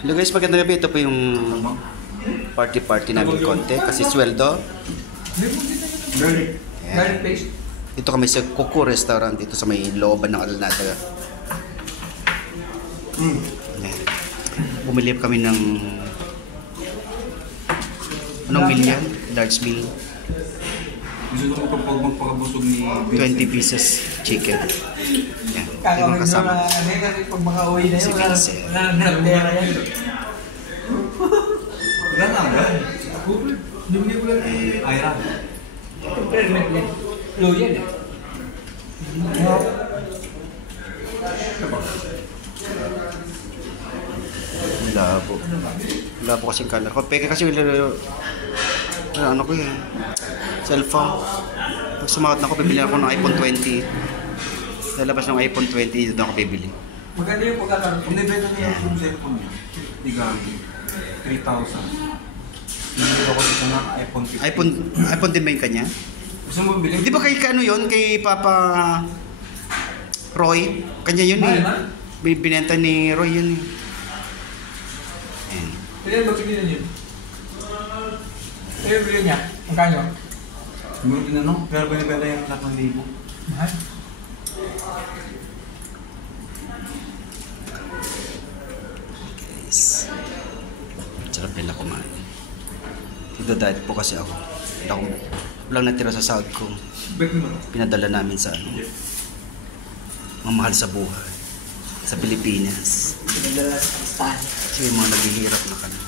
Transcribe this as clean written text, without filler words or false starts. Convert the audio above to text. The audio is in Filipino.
Hello guys, magandang gabi. Ito po yung party namin konti kasi sweldo. Ayan. Dito kami sa Kuko Restaurant dito sa may looban ng Alanada. Bumili kami ng anong meal yan? Large meal. Gusto ko pag magpakabusog ni 20 pieces chicken. Yan. Yung mga kasama. Pag makauwi na Si yun, Vincent. wala na yan. Wala na ba? Hindi ko lang kay Ira. Low yan eh. Labo. Labo kasing color ko. Peke kasi ano ko yan. Cellphone. Pag sumakot na ako, bibili ako ng iPhone 20. Lalabas ng iPhone 20, dito na ako bibili. Maganda yung pagkakaroon. Kung nabenta niya yung cellphone niya, di gamit. 3,000. Hindi ako dito ng iPhone 15. iPhone din ba yung kanya? Gusto mo bilhin? Di ba kay ano yun? Kay Papa Roy? Kanya yun eh. Binenta ni Roy yun eh. Ayan. Kailan ba pilihan yun? Kailan bilhin niya? Magkano? Hindi mo tinanong, pero binibenta yung 8,000. Mahal? Guys. Sarap nila kumain. Dito diet po kasi ako. Walang natira sa sahod ko. Pinadala namin sa ano. Mamahal sa buhay. Sa Pilipinas. Pinadala sa Espanya. Kasi yung mga naghihirap na kami.